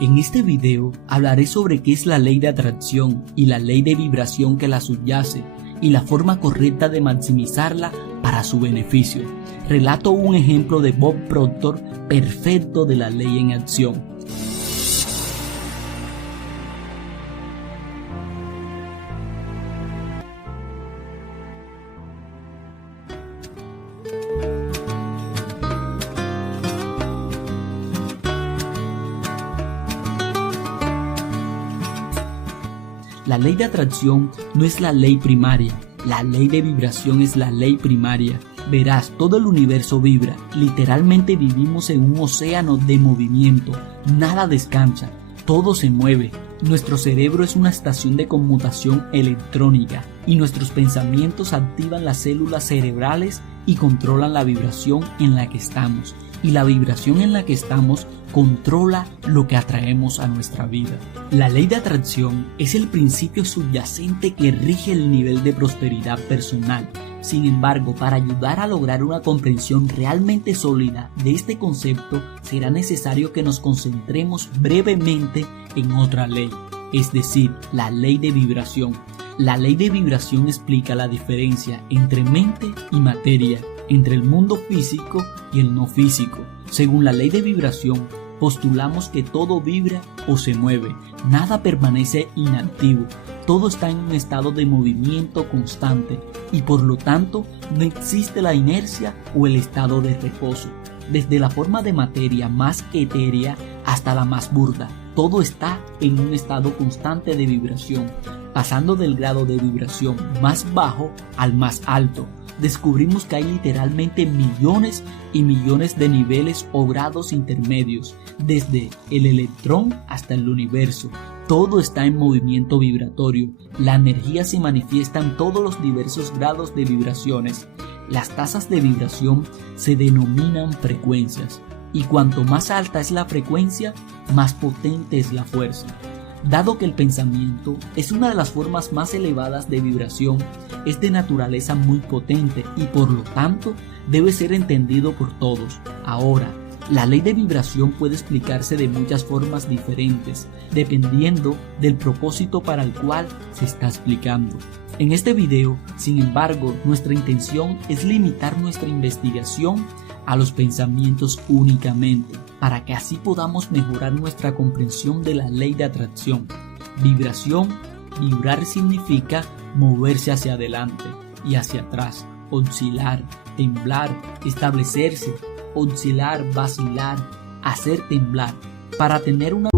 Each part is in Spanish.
En este video hablaré sobre qué es la ley de atracción y la ley de vibración que la subyace y la forma correcta de maximizarla para su beneficio. Relato un ejemplo de Bob Proctor perfecto de la ley en acción. La ley de atracción no es la ley primaria, la ley de vibración es la ley primaria. Verás, todo el universo vibra, literalmente vivimos en un océano de movimiento, nada descansa, todo se mueve. Nuestro cerebro es una estación de conmutación electrónica y nuestros pensamientos activan las células cerebrales y controlan la vibración en la que estamos. Y la vibración en la que estamos controla lo que atraemos a nuestra vida. La ley de atracción es el principio subyacente que rige el nivel de prosperidad personal. Sin embargo, para ayudar a lograr una comprensión realmente sólida de este concepto, será necesario que nos concentremos brevemente en otra ley, es decir, la ley de vibración. La ley de vibración explica la diferencia entre mente y materia, entre el mundo físico y el no físico. Según la ley de vibración, postulamos que todo vibra o se mueve, nada permanece inactivo, todo está en un estado de movimiento constante y por lo tanto no existe la inercia o el estado de reposo. Desde la forma de materia más etérea hasta la más burda, todo está en un estado constante de vibración, pasando del grado de vibración más bajo al más alto. Descubrimos que hay literalmente millones y millones de niveles o grados intermedios, desde el electrón hasta el universo. Todo está en movimiento vibratorio. La energía se manifiesta en todos los diversos grados de vibraciones. Las tasas de vibración se denominan frecuencias, y cuanto más alta es la frecuencia, más potente es la fuerza. Dado que el pensamiento es una de las formas más elevadas de vibración, es de naturaleza muy potente y por lo tanto debe ser entendido por todos. Ahora, la ley de vibración puede explicarse de muchas formas diferentes, dependiendo del propósito para el cual se está explicando. En este video, sin embargo, nuestra intención es limitar nuestra investigación a los pensamientos únicamente, para que así podamos mejorar nuestra comprensión de la ley de atracción. Vibración, vibrar significa moverse hacia adelante y hacia atrás, oscilar, temblar, establecerse, oscilar, vacilar, hacer temblar, para tener una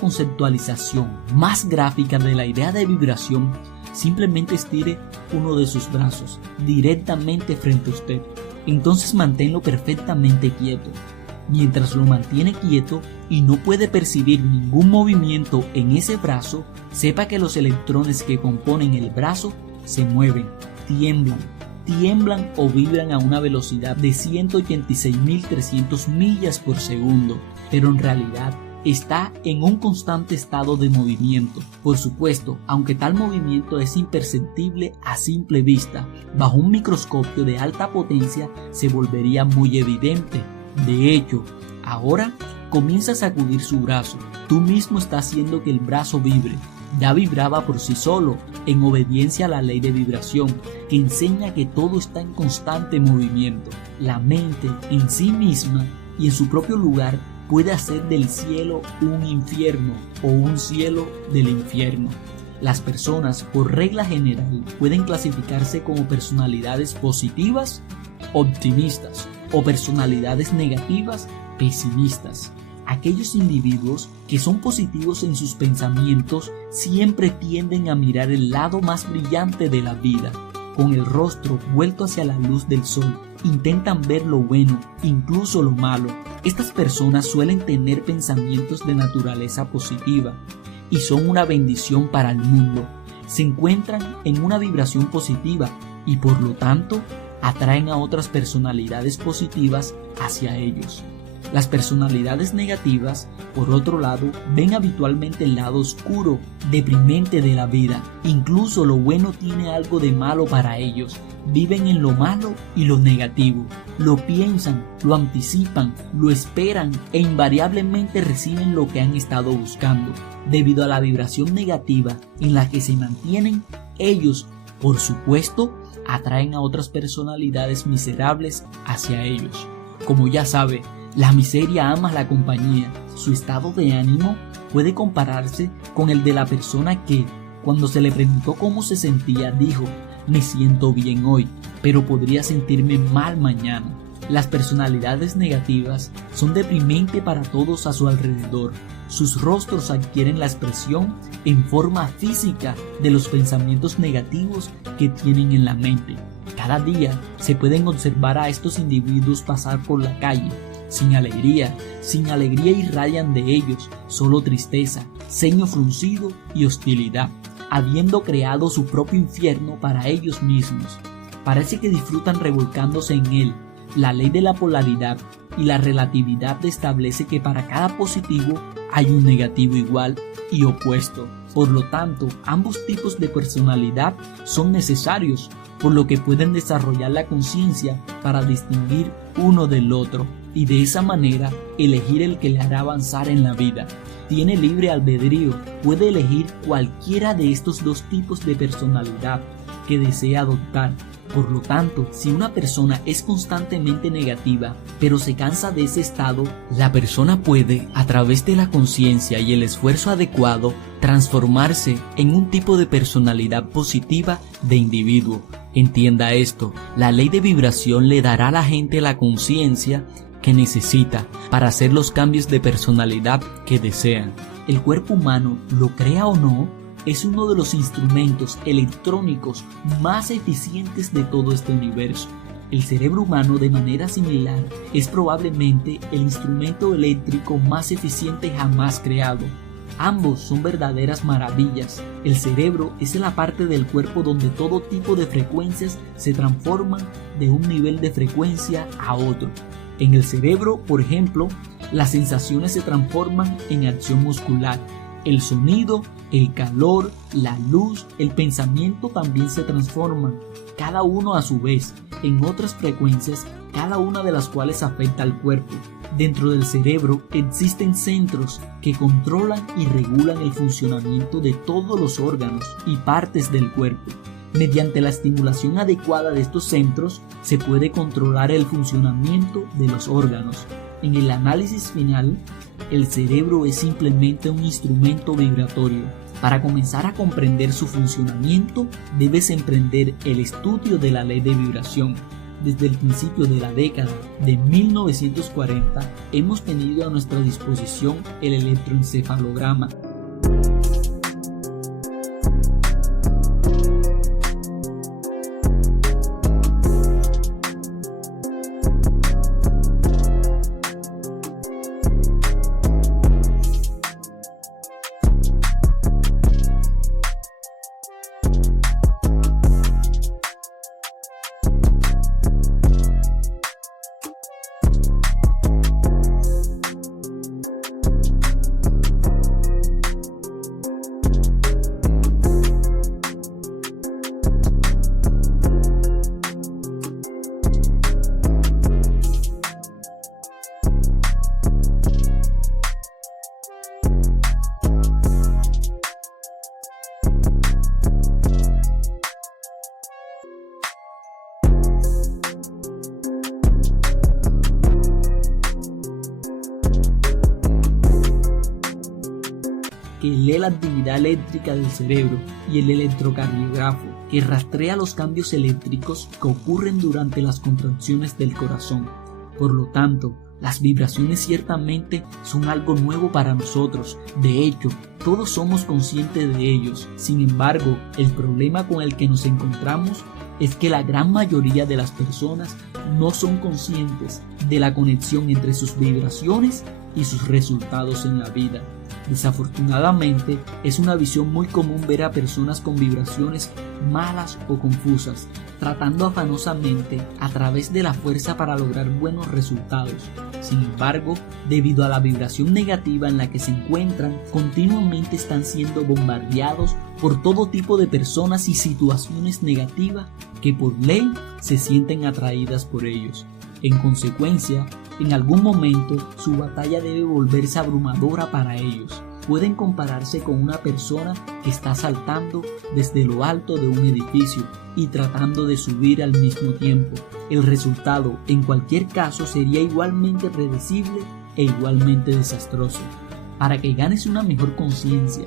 conceptualización más gráfica de la idea de vibración, simplemente estire uno de sus brazos directamente frente a usted. Entonces manténlo perfectamente quieto. Mientras lo mantiene quieto y no puede percibir ningún movimiento en ese brazo, sepa que los electrones que componen el brazo se mueven, tiemblan o vibran a una velocidad de 186.300 millas por segundo, pero en realidad está en un constante estado de movimiento. Por supuesto, aunque tal movimiento es imperceptible a simple vista, bajo un microscopio de alta potencia se volvería muy evidente. De hecho, ahora comienza a sacudir su brazo. Tú mismo estás haciendo que el brazo vibre. Ya vibraba por sí solo, en obediencia a la ley de vibración, que enseña que todo está en constante movimiento. La mente en sí misma y en su propio lugar puede hacer del cielo un infierno o un cielo del infierno. Las personas, por regla general, pueden clasificarse como personalidades positivas, optimistas, o personalidades negativas, pesimistas. Aquellos individuos que son positivos en sus pensamientos siempre tienden a mirar el lado más brillante de la vida. Con el rostro vuelto hacia la luz del sol, intentan ver lo bueno, incluso lo malo. Estas personas suelen tener pensamientos de naturaleza positiva y son una bendición para el mundo. Se encuentran en una vibración positiva y por lo tanto atraen a otras personalidades positivas hacia ellos. Las personalidades negativas, por otro lado, ven habitualmente el lado oscuro, deprimente de la vida. Incluso lo bueno tiene algo de malo para ellos. Viven en lo malo y lo negativo. Lo piensan, lo anticipan, lo esperan e invariablemente reciben lo que han estado buscando. Debido a la vibración negativa en la que se mantienen, ellos, por supuesto, atraen a otras personalidades miserables hacia ellos. Como ya sabe, la miseria ama la compañía. Su estado de ánimo puede compararse con el de la persona que, cuando se le preguntó cómo se sentía, dijo: me siento bien hoy, pero podría sentirme mal mañana. Las personalidades negativas son deprimentes para todos a su alrededor. Sus rostros adquieren la expresión en forma física de los pensamientos negativos que tienen en la mente. Cada día se pueden observar a estos individuos pasar por la calle sin alegría irradian de ellos solo tristeza, ceño fruncido y hostilidad, habiendo creado su propio infierno para ellos mismos. Parece que disfrutan revolcándose en él. La ley de la polaridad y la relatividad establece que para cada positivo hay un negativo igual y opuesto. Por lo tanto, ambos tipos de personalidad son necesarios, por lo que pueden desarrollar la conciencia para distinguir uno del otro y de esa manera elegir el que le hará avanzar en la vida. Tiene libre albedrío, puede elegir cualquiera de estos dos tipos de personalidad que desea adoptar. Por lo tanto, si una persona es constantemente negativa, pero se cansa de ese estado, la persona puede, a través de la conciencia y el esfuerzo adecuado, transformarse en un tipo de personalidad positiva de individuo. Entienda esto, la ley de vibración le dará a la gente la conciencia que necesita para hacer los cambios de personalidad que desean. El cuerpo humano, lo crea o no, es uno de los instrumentos electrónicos más eficientes de todo este universo. El cerebro humano, de manera similar, es probablemente el instrumento eléctrico más eficiente jamás creado. Ambos son verdaderas maravillas. El cerebro es la parte del cuerpo donde todo tipo de frecuencias se transforman de un nivel de frecuencia a otro. En el cerebro, por ejemplo, las sensaciones se transforman en acción muscular. El sonido, el calor, la luz, el pensamiento también se transforman, cada uno a su vez, en otras frecuencias, cada una de las cuales afecta al cuerpo. Dentro del cerebro existen centros que controlan y regulan el funcionamiento de todos los órganos y partes del cuerpo. Mediante la estimulación adecuada de estos centros, se puede controlar el funcionamiento de los órganos. En el análisis final, el cerebro es simplemente un instrumento vibratorio. Para comenzar a comprender su funcionamiento, debes emprender el estudio de la ley de vibración. Desde el principio de la década de 1940, hemos tenido a nuestra disposición el electroencefalograma. que lee la actividad eléctrica del cerebro, y el electrocardiógrafo, que rastrea los cambios eléctricos que ocurren durante las contracciones del corazón. Por lo tanto, las vibraciones ciertamente son algo nuevo para nosotros. De hecho, todos somos conscientes de ellos. Sin embargo, el problema con el que nos encontramos es que la gran mayoría de las personas no son conscientes de la conexión entre sus vibraciones y sus resultados en la vida. Desafortunadamente, es una visión muy común ver a personas con vibraciones malas o confusas, tratando afanosamente a través de la fuerza para lograr buenos resultados. Sin embargo, debido a la vibración negativa en la que se encuentran, continuamente están siendo bombardeados por todo tipo de personas y situaciones negativas que por ley se sienten atraídas por ellos. En consecuencia, en algún momento su batalla debe volverse abrumadora para ellos. Pueden compararse con una persona que está saltando desde lo alto de un edificio y tratando de subir al mismo tiempo. El resultado, en cualquier caso, sería igualmente predecible e igualmente desastroso. Para que ganes una mejor conciencia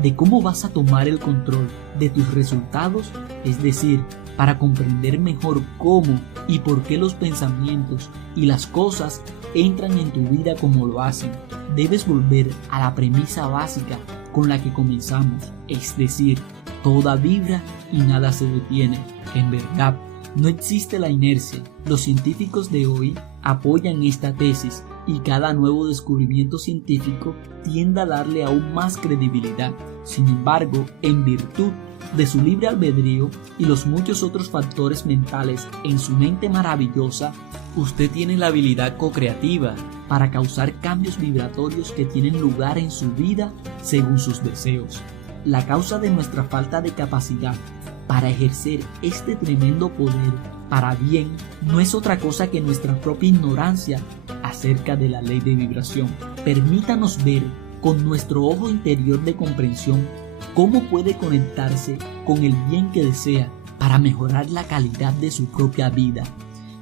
de cómo vas a tomar el control de tus resultados, es decir, para comprender mejor cómo y por qué los pensamientos y las cosas entran en tu vida como lo hacen, debes volver a la premisa básica con la que comenzamos, es decir, toda vibra y nada se detiene. En verdad, no existe la inercia. Los científicos de hoy apoyan esta tesis y cada nuevo descubrimiento científico tiende a darle aún más credibilidad. Sin embargo, en virtud de su libre albedrío y los muchos otros factores mentales en su mente maravillosa, usted tiene la habilidad co-creativa para causar cambios vibratorios que tienen lugar en su vida según sus deseos. La causa de nuestra falta de capacidad para ejercer este tremendo poder para bien no es otra cosa que nuestra propia ignorancia acerca de la ley de vibración. Permítanos ver con nuestro ojo interior de comprensión cómo puede conectarse con el bien que desea para mejorar la calidad de su propia vida.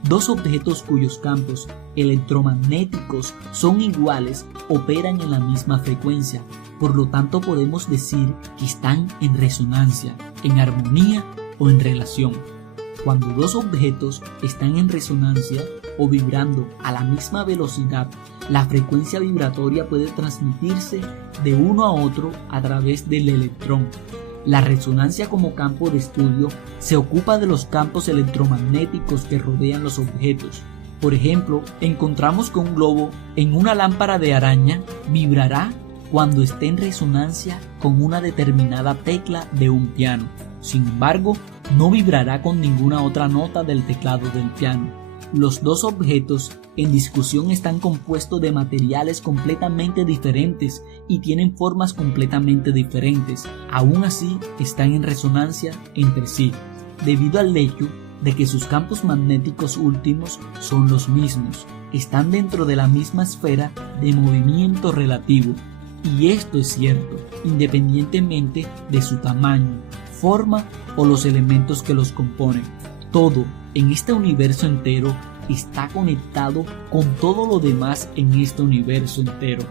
Dos objetos cuyos campos electromagnéticos son iguales operan en la misma frecuencia, por lo tanto podemos decir que están en resonancia, en armonía o en relación. Cuando dos objetos están en resonancia o vibrando a la misma velocidad, la frecuencia vibratoria puede transmitirse de uno a otro a través del electrón. La resonancia como campo de estudio se ocupa de los campos electromagnéticos que rodean los objetos. Por ejemplo, encontramos que un globo en una lámpara de araña vibrará cuando esté en resonancia con una determinada tecla de un piano. Sin embargo, no vibrará con ninguna otra nota del teclado del piano. Los dos objetos en discusión están compuestos de materiales completamente diferentes y tienen formas completamente diferentes. Aún así, están en resonancia entre sí, debido al hecho de que sus campos magnéticos últimos son los mismos. Están dentro de la misma esfera de movimiento relativo. Y esto es cierto, independientemente de su tamaño, forma o los elementos que los componen. Todo en este universo entero está conectado con todo lo demás en este universo entero.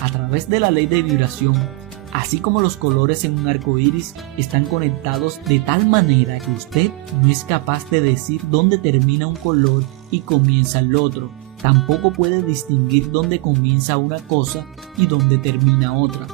A través de la ley de vibración, así como los colores en un arco iris están conectados de tal manera que usted no es capaz de decir dónde termina un color y comienza el otro. Tampoco puede distinguir dónde comienza una cosa y dónde termina otra.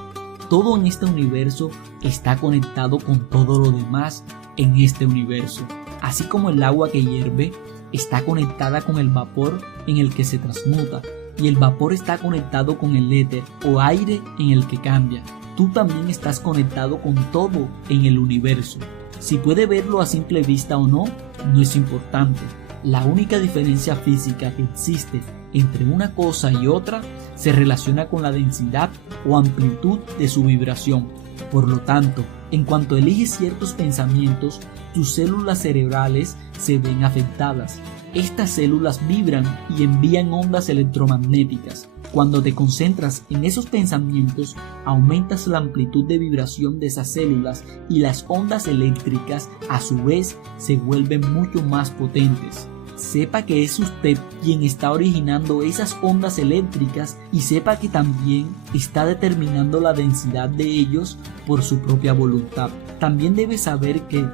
Todo en este universo está conectado con todo lo demás en este universo. Así como el agua que hierve está conectada con el vapor en el que se transmuta, y el vapor está conectado con el éter o aire en el que cambia. Tú también estás conectado con todo en el universo. Si puede verlo a simple vista o no, no es importante. La única diferencia física que existe entre una cosa y otra se relaciona con la densidad o amplitud de su vibración. Por lo tanto, en cuanto eliges ciertos pensamientos, tus células cerebrales se ven afectadas. Estas células vibran y envían ondas electromagnéticas. Cuando te concentras en esos pensamientos, aumentas la amplitud de vibración de esas células y las ondas eléctricas a su vez se vuelven mucho más potentes. sepa que es usted quien está originando esas ondas eléctricas y sepa que también está determinando la densidad de ellos por su propia voluntad. También debe saber que,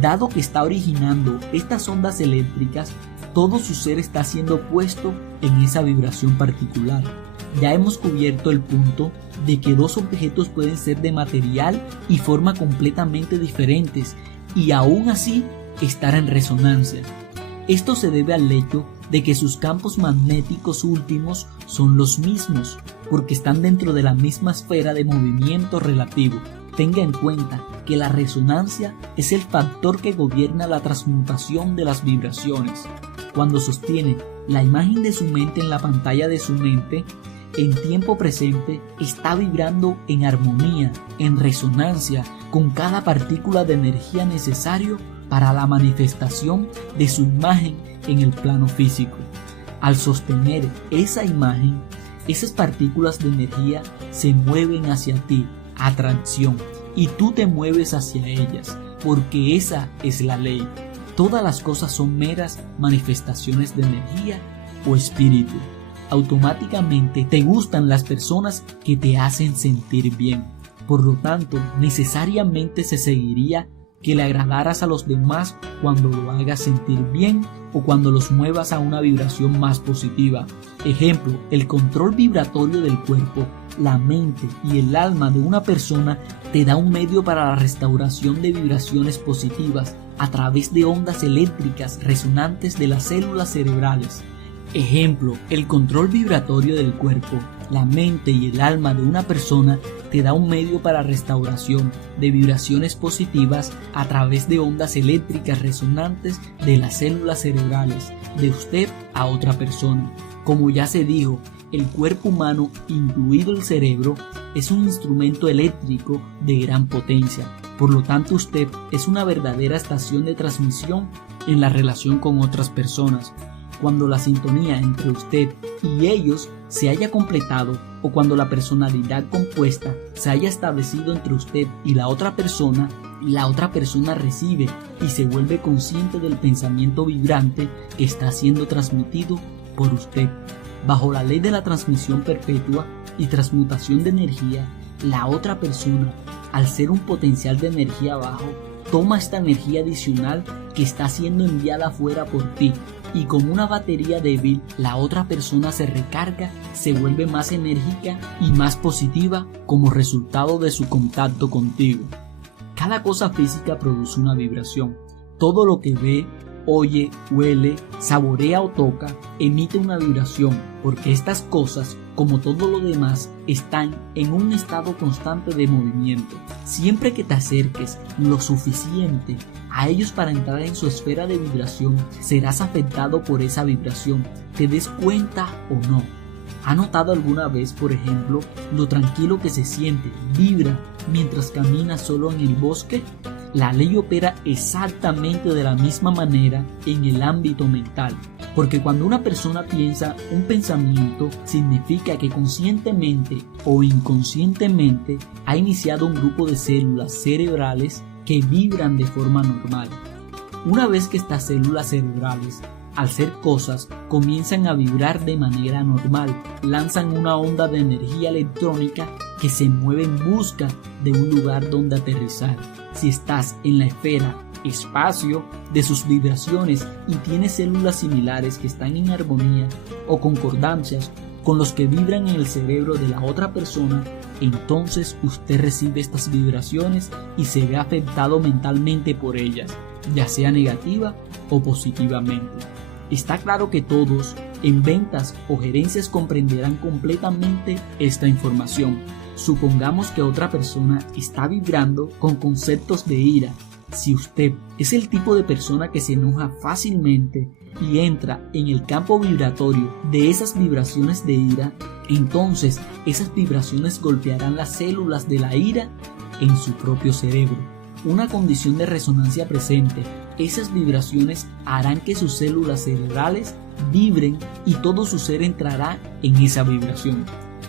dado que está originando estas ondas eléctricas, todo su ser está siendo puesto en esa vibración particular. Ya hemos cubierto el punto de que dos objetos pueden ser de material y forma completamente diferentes y aún así estar en resonancia. Esto se debe al hecho de que sus campos magnéticos últimos son los mismos, porque están dentro de la misma esfera de movimiento relativo. Tenga en cuenta que la resonancia es el factor que gobierna la transmutación de las vibraciones. Cuando sostiene la imagen de su mente en la pantalla de su mente, en tiempo presente está vibrando en armonía, en resonancia con cada partícula de energía necesario para la manifestación de su imagen en el plano físico. Al sostener esa imagen, esas partículas de energía se mueven hacia ti, atracción, y tú te mueves hacia ellas, porque esa es la ley. Todas las cosas son meras manifestaciones de energía o espíritu. Automáticamente te gustan las personas que te hacen sentir bien. Por lo tanto, necesariamente se seguiría que le agradaras a los demás cuando lo hagas sentir bien o cuando los muevas a una vibración más positiva. Ejemplo, el control vibratorio del cuerpo, la mente y el alma de una persona te da un medio para la restauración de vibraciones positivas a través de ondas eléctricas resonantes de las células cerebrales. Ejemplo, el control vibratorio del cuerpo, la mente y el alma de una persona te da un medio para restauración de vibraciones positivas a través de ondas eléctricas resonantes de las células cerebrales de usted a otra persona. Como ya se dijo, el cuerpo humano, incluido el cerebro, es un instrumento eléctrico de gran potencia. Por lo tanto, usted es una verdadera estación de transmisión en la relación con otras personas. Cuando la sintonía entre usted y ellos se haya completado o cuando la personalidad compuesta se haya establecido entre usted y la otra persona recibe y se vuelve consciente del pensamiento vibrante que está siendo transmitido por usted. Bajo la ley de la transmisión perpetua y transmutación de energía, la otra persona, al ser un potencial de energía bajo, toma esta energía adicional que está siendo enviada afuera por ti y como una batería débil, la otra persona se recarga, se vuelve más enérgica y más positiva como resultado de su contacto contigo. Cada cosa física produce una vibración. Todo lo que ve, oye, huele, saborea o toca emite una vibración, porque estas cosas, como todo lo demás, están en un estado constante de movimiento. Siempre que te acerques lo suficiente a ellos para entrar en su esfera de vibración, serás afectado por esa vibración, te des cuenta o no. ¿Ha notado alguna vez, por ejemplo, lo tranquilo que se siente, vibra, mientras camina solo en el bosque? La ley opera exactamente de la misma manera en el ámbito mental, porque cuando una persona piensa un pensamiento, significa que conscientemente o inconscientemente ha iniciado un grupo de células cerebrales que vibran de forma normal. Una vez que estas células cerebrales, al ser cosas, comienzan a vibrar de manera normal, lanzan una onda de energía electrónica que se mueve en busca de un lugar donde aterrizar. Si estás en la esfera, espacio de sus vibraciones y tienes células similares que están en armonía o concordancias con los que vibran en el cerebro de la otra persona, entonces usted recibe estas vibraciones y se ve afectado mentalmente por ellas, ya sea negativa o positivamente. Está claro que todos en ventas o gerencias comprenderán completamente esta información. Supongamos que otra persona está vibrando con conceptos de ira. Si usted es el tipo de persona que se enoja fácilmente y entra en el campo vibratorio de esas vibraciones de ira, entonces esas vibraciones golpearán las células de la ira en su propio cerebro. Una condición de resonancia presente, esas vibraciones harán que sus células cerebrales vibren y todo su ser entrará en esa vibración.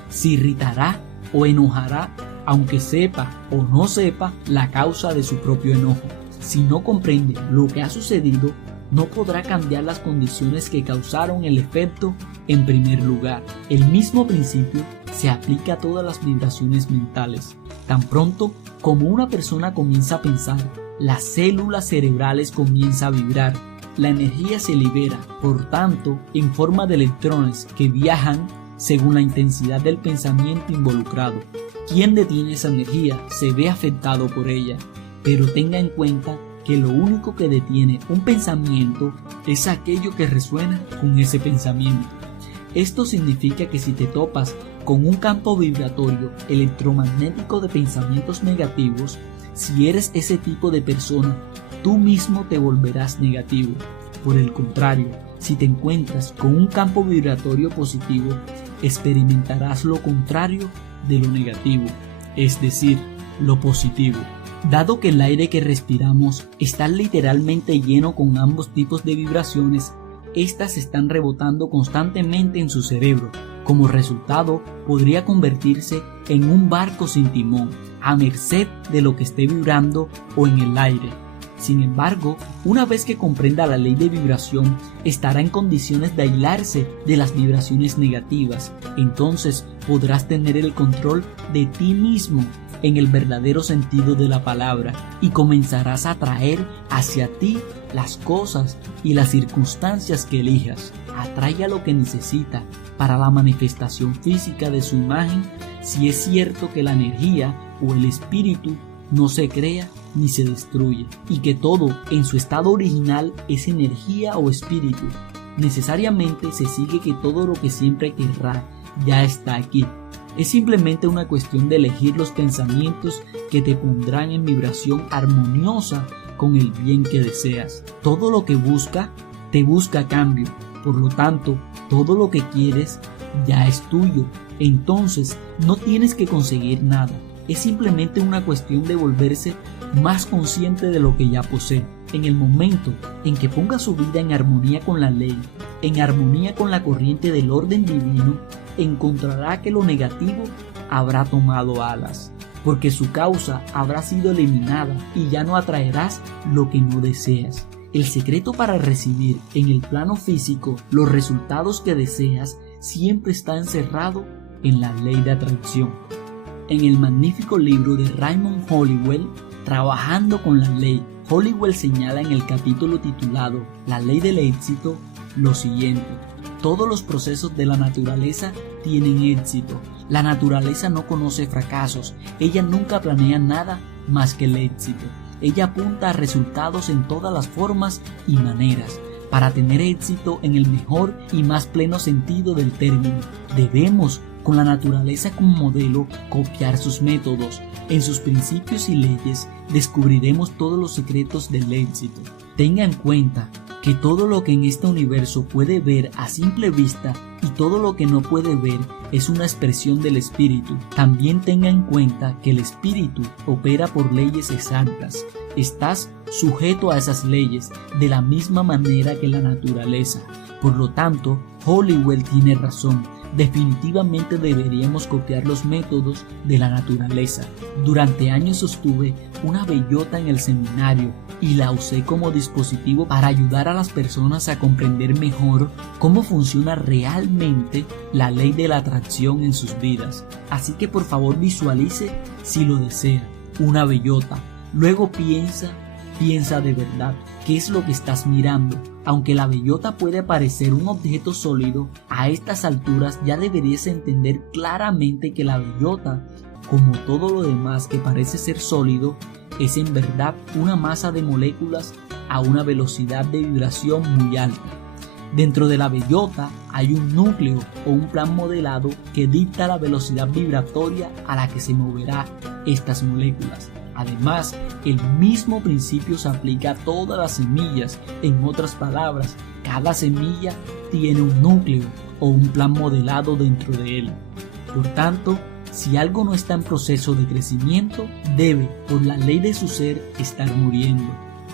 Se irritará o enojará, aunque sepa o no sepa la causa de su propio enojo. Si no comprende lo que ha sucedido, no podrá cambiar las condiciones que causaron el efecto en primer lugar. El mismo principio se aplica a todas las vibraciones mentales. Tan pronto como una persona comienza a pensar, las células cerebrales comienzan a vibrar. La energía se libera, por tanto, en forma de electrones que viajan según la intensidad del pensamiento involucrado. Quien detiene esa energía se ve afectado por ella, pero tenga en cuenta que lo único que detiene un pensamiento es aquello que resuena con ese pensamiento. Esto significa que si te topas con un campo vibratorio electromagnético de pensamientos negativos, si eres ese tipo de persona, tú mismo te volverás negativo. Por el contrario, si te encuentras con un campo vibratorio positivo, experimentarás lo contrario de lo negativo, es decir, lo positivo. Dado que el aire que respiramos está literalmente lleno con ambos tipos de vibraciones, estas están rebotando constantemente en su cerebro. Como resultado, podría convertirse en un barco sin timón, a merced de lo que esté vibrando o en el aire. Sin embargo, una vez que comprenda la ley de vibración, estará en condiciones de aislarse de las vibraciones negativas. Entonces podrás tener el control de ti mismo en el verdadero sentido de la palabra y comenzarás a atraer hacia ti las cosas y las circunstancias que elijas. Atraiga lo que necesita para la manifestación física de su imagen, si es cierto que la energía o el espíritu no se crea ni se destruye, y que todo en su estado original es energía o espíritu. Necesariamente se sigue que todo lo que siempre querrá ya está aquí. Es simplemente una cuestión de elegir los pensamientos que te pondrán en vibración armoniosa con el bien que deseas. Todo lo que busca, te busca a cambio. Por lo tanto, todo lo que quieres ya es tuyo. Entonces, no tienes que conseguir nada. Es simplemente una cuestión de volverse más consciente de lo que ya posee. En el momento en que ponga su vida en armonía con la ley, en armonía con la corriente del orden divino, encontrará que lo negativo habrá tomado alas, porque su causa habrá sido eliminada y ya no atraerás lo que no deseas. El secreto para recibir en el plano físico los resultados que deseas siempre está encerrado en la ley de atracción. En el magnífico libro de Raymond Holliwell, Trabajando con la Ley, Holliwell señala en el capítulo titulado La Ley del Éxito lo siguiente: todos los procesos de la naturaleza tienen éxito. La naturaleza no conoce fracasos, ella nunca planea nada más que el éxito. Ella apunta a resultados en todas las formas y maneras. Para tener éxito en el mejor y más pleno sentido del término, debemos, con la naturaleza como modelo, copiar sus métodos. En sus principios y leyes descubriremos todos los secretos del éxito. Tenga en cuenta que todo lo que en este universo puede ver a simple vista y todo lo que no puede ver es una expresión del espíritu. También tenga en cuenta que el espíritu opera por leyes exactas. Estás sujeto a esas leyes de la misma manera que la naturaleza. Por lo tanto, Holliwell tiene razón. Definitivamente deberíamos copiar los métodos de la naturaleza. Durante años sostuve una bellota en el seminario y la usé como dispositivo para ayudar a las personas a comprender mejor cómo funciona realmente la ley de la atracción en sus vidas. Así que por favor visualice, si lo desea, una bellota. Luego piensa de verdad qué es lo que estás mirando. Aunque la bellota puede parecer un objeto sólido, a estas alturas ya deberías entender claramente que la bellota, como todo lo demás que parece ser sólido, es en verdad una masa de moléculas a una velocidad de vibración muy alta. Dentro de la bellota hay un núcleo o un plan modelado que dicta la velocidad vibratoria a la que se moverán estas moléculas. Además, el mismo principio se aplica a todas las semillas. En otras palabras, cada semilla tiene un núcleo o un plan modelado dentro de él. Por tanto, si algo no está en proceso de crecimiento, debe, por la ley de su ser, estar muriendo.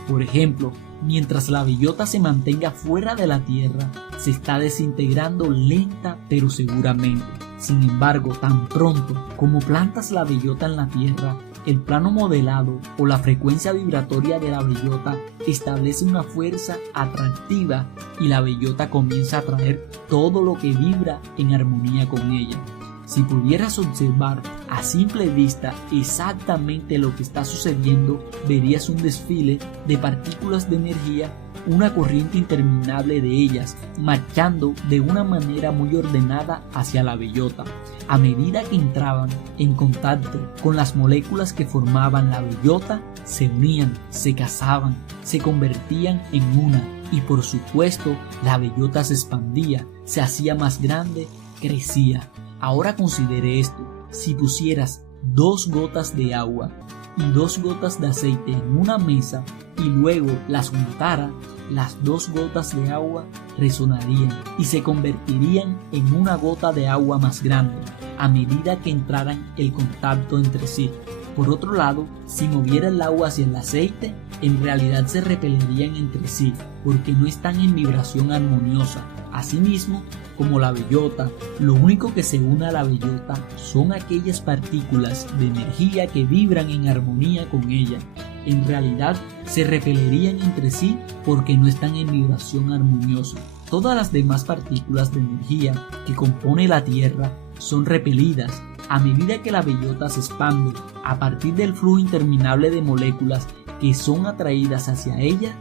Por ejemplo, mientras la bellota se mantenga fuera de la tierra, se está desintegrando lenta pero seguramente. Sin embargo, tan pronto como plantas la bellota en la tierra, El plano modelado o la frecuencia vibratoria de la bellota establece una fuerza atractiva y la bellota comienza a atraer todo lo que vibra en armonía con ella. Si pudieras observar a simple vista exactamente lo que está sucediendo, verías un desfile de partículas de energía, una corriente interminable de ellas, marchando de una manera muy ordenada hacia la bellota. A medida que entraban en contacto con las moléculas que formaban la bellota, se unían, se casaban, se convertían en una, y por supuesto la bellota se expandía, se hacía más grande, crecía. Ahora considere esto: si pusieras 2 gotas de agua y 2 gotas de aceite en una mesa y luego las juntara, las 2 gotas de agua resonarían y se convertirían en una gota de agua más grande a medida que entraran en contacto entre sí. Por otro lado, si moviera el agua hacia el aceite, en realidad se repelirían entre sí porque no están en vibración armoniosa. Asimismo, como la bellota, lo único que se une a la bellota son aquellas partículas de energía que vibran en armonía con ella. En realidad, se repelirían entre sí porque no están en vibración armoniosa. Todas las demás partículas de energía que compone la Tierra son repelidas a medida que la bellota se expande. A partir del flujo interminable de moléculas que son atraídas hacia ella,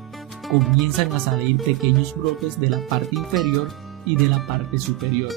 comienzan a salir pequeños brotes de la parte inferior y de la parte superior.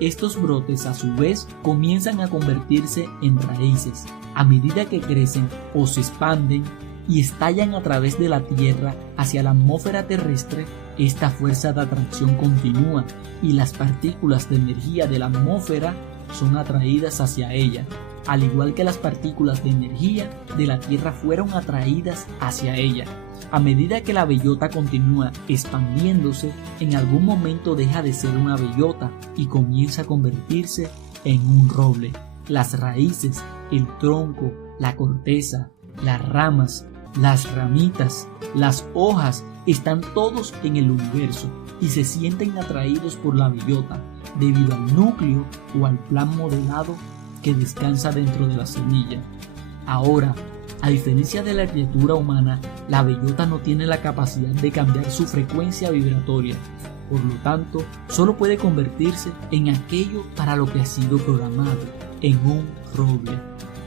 Estos brotes a su vez comienzan a convertirse en raíces. A medida que crecen o se expanden y estallan a través de la Tierra hacia la atmósfera terrestre, esta fuerza de atracción continúa y las partículas de energía de la atmósfera son atraídas hacia ella, al igual que las partículas de energía de la Tierra fueron atraídas hacia ella. A medida que la bellota continúa expandiéndose, en algún momento deja de ser una bellota y comienza a convertirse en un roble. Las raíces, el tronco, la corteza, las ramas, las ramitas, las hojas están todos en el universo y se sienten atraídos por la bellota debido al núcleo o al plan modelado que descansa dentro de la semilla. Ahora, a diferencia de la criatura humana, la bellota no tiene la capacidad de cambiar su frecuencia vibratoria. Por lo tanto, solo puede convertirse en aquello para lo que ha sido programado, en un roble.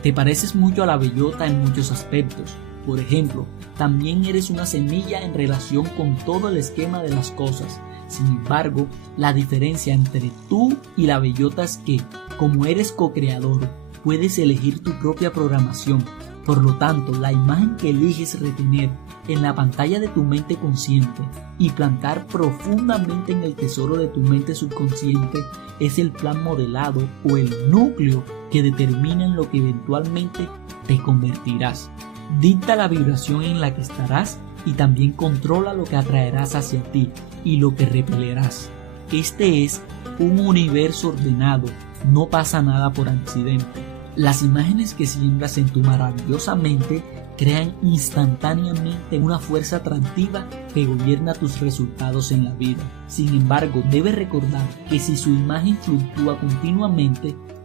Te pareces mucho a la bellota en muchos aspectos. Por ejemplo, también eres una semilla en relación con todo el esquema de las cosas. Sin embargo, la diferencia entre tú y la bellota es que, como eres co-creador, puedes elegir tu propia programación. Por lo tanto, la imagen que eliges retener en la pantalla de tu mente consciente y plantar profundamente en el tesoro de tu mente subconsciente es el plan modelado o el núcleo que determina en lo que eventualmente te convertirás. Dicta la vibración en la que estarás y también controla lo que atraerás hacia ti y lo que repelerás. Este es un universo ordenado, no pasa nada por accidente. Las imágenes que siembras en tu maravillosa mente crean instantáneamente una fuerza atractiva que gobierna tus resultados en la vida. Sin embargo, debes recordar que si su imagen fluctúa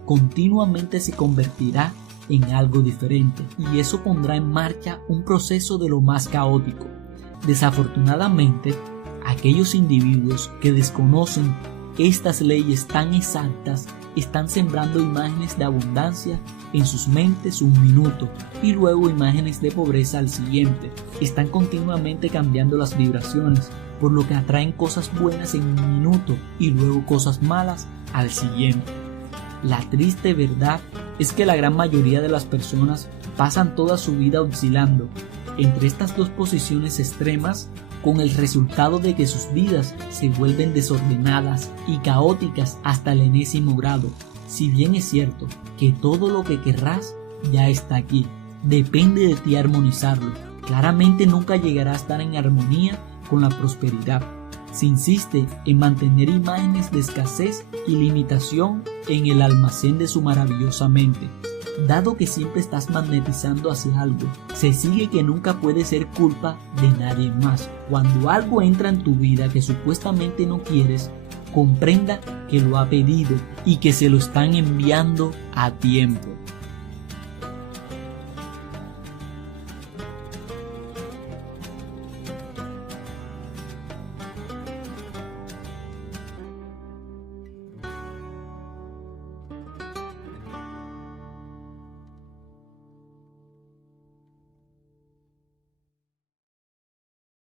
continuamente se convertirá en algo diferente, y eso pondrá en marcha un proceso de lo más caótico. Desafortunadamente, aquellos individuos que desconocen estas leyes tan exactas están sembrando imágenes de abundancia en sus mentes un minuto y luego imágenes de pobreza al siguiente. Están continuamente cambiando las vibraciones, por lo que atraen cosas buenas en un minuto y luego cosas malas al siguiente. La triste verdad es que la gran mayoría de las personas pasan toda su vida oscilando entre estas dos posiciones extremas, con el resultado de que sus vidas se vuelven desordenadas y caóticas hasta el enésimo grado. Si bien es cierto que todo lo que querrás ya está aquí, depende de ti armonizarlo. Claramente nunca llegará a estar en armonía con la prosperidad. Se insiste en mantener imágenes de escasez y limitación en el almacén de su maravillosa mente. Dado que siempre estás magnetizando hacia algo, se sigue que nunca puede ser culpa de nadie más. Cuando algo entra en tu vida que supuestamente no quieres, comprenda que lo ha pedido y que se lo están enviando a tiempo.